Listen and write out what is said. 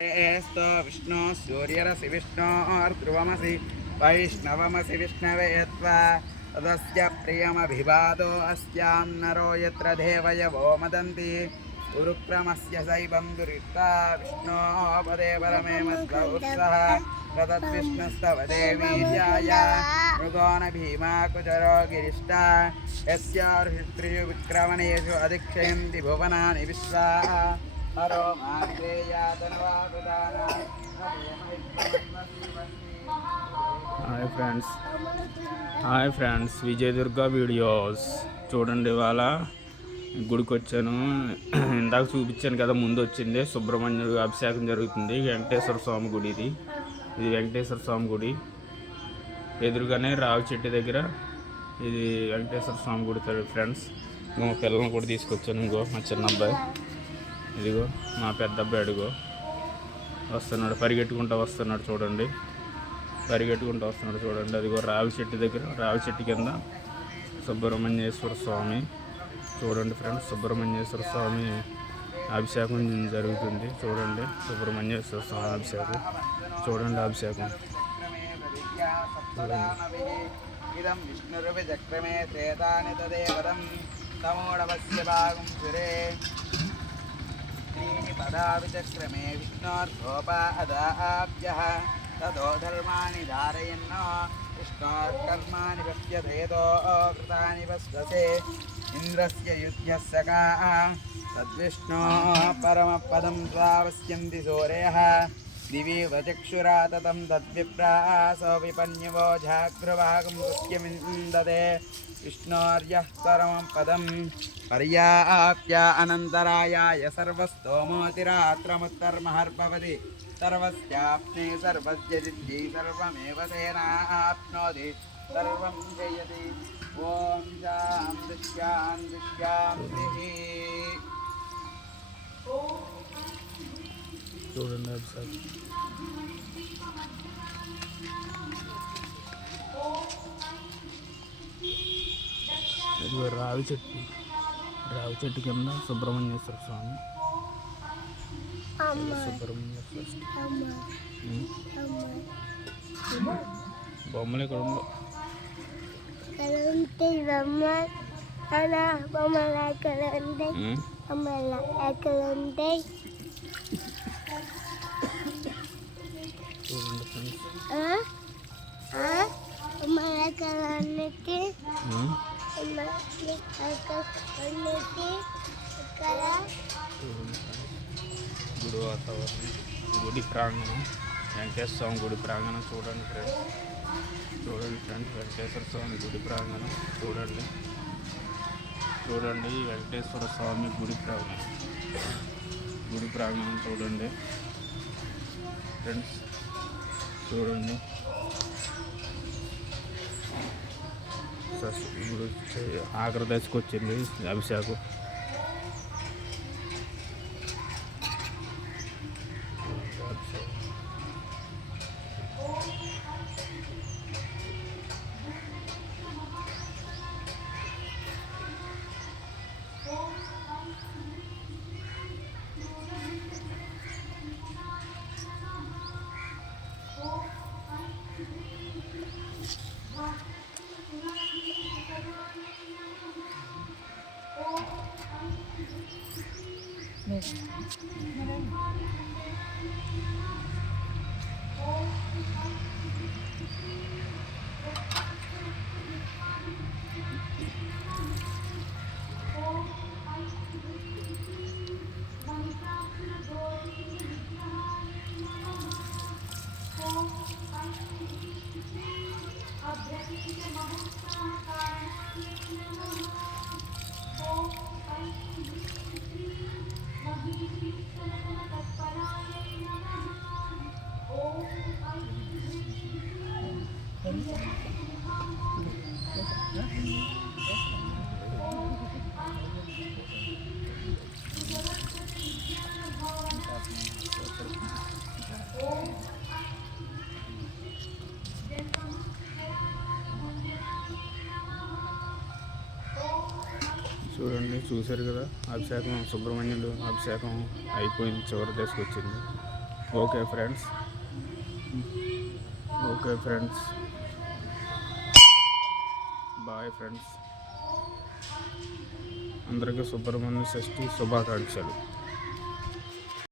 एस्तो विष्णु सूर्यरसि विष्णोर्ध्रुवमसि वैष्णवमसि विष्णवे त्वा तदस्य प्रियमभिवादो अस्यां नरो यत्र देवयवो मदन्ति गुरुक्रमस्य सैवं दुरिता विष्णोपदे परमे मद्गौत्सः तदद्विष्णुस्तव देवीर्याय मृगो न भीमा कुचरो गिरिष्टा यस्यार्हिस्त्रिषु विक्रमणेषु अधिक्षयन्ति भुवनानि विश्वा हरो హాయ్ ఫ్రెండ్స్ విజయదుర్గ వీడియోస్ చూడండి. ఇవాళ గుడికి వచ్చాను. ఇందాక చూపించాను కదా, ముందు వచ్చింది సుబ్రహ్మణ్యుడు అభిషేకం జరుగుతుంది. వెంకటేశ్వర స్వామి గుడి ఇది వెంకటేశ్వర స్వామి గుడి ఎదురుగానే రావి చెట్టు దగ్గర ఇది వెంకటేశ్వర స్వామి గుడి ఫ్రెండ్స్. మా పిల్లల్ని కూడా తీసుకొచ్చాను. ఇంకో మా చిన్న అబ్బాయి, ఇదిగో మా పెద్ద అబ్బాయి అడుగో వస్తున్నాడు, పరిగెట్టుకుంటూ వస్తున్నాడు చూడండి. అదిగో రావి చెట్టు దగ్గర, రావి చెట్టు కింద సుబ్రహ్మణ్యేశ్వర స్వామి చూడండి ఫ్రెండ్స్. సుబ్రహ్మణ్యేశ్వర స్వామి అభిషేకం జరుగుతుంది చూడండి. సుబ్రహ్మణ్యేశ్వర స్వామి అభిషేకం చూడండి. అభిషేకం पदाविचक्रमे विष्णोर्भोपादाभ्यः ततो धर्माणि धारयन् विष्णोर्कर्माणि पश्यतेतो कृतानि पश्यसे इन्द्रस्य युध्यः सखाः तद्विष्णोः परमपदं स्वावस्यन्ति सूरयः दिवि वचक्षुरा ततं तद्विप्रासो विपन्यवो जाग्रभागं पुष्यमिन्दते विष्णोर्यः परमं पदं पर्याप्य अनन्तरायाय सर्वस्तोमोतिरात्रमुत्तर्महर्भवति सर्वस्याप्ने सर्वस्य सिद्धि सर्वमेव तेनाप्नोति सर्वं जयति ॐ शान्तिः చూడండి. అభిషేకం ఇది రావి చెట్టు కింద సుబ్రహ్మణ్యేశ్వర స్వామి. సుబ్రహ్మణ్యేశ్వర బొమ్మలు ఇక్కడ ఉండవు. చూడండి ఫ్రెండ్స్. గుడి వాతావరణం, గుడి ప్రాంగణం, వెంకటేశ్వర స్వామి గుడి ప్రాంగణం చూడండి ఫ్రెండ్స్. వెంకటేశ్వర స్వామి గుడి ప్రాంగణం చూడండి. వెంకటేశ్వర స్వామి గుడి ప్రాంగణం చూడండి ఫ్రెండ్స్. చూడండి ఆఖరి దశకు వచ్చింది అభిషేకం. చూడండి, చూశారు కదా అభిషేకం. సుబ్రహ్మణ్యుడు అభిషేకం అయిపోయింది, చివరి దశకు వచ్చింది. ఓకే ఫ్రెండ్స్ బాయ్ ఫ్రెండ్స్, అందరికీ సుబ్రహ్మణ్య షష్ఠి శుభాకాంక్షలు.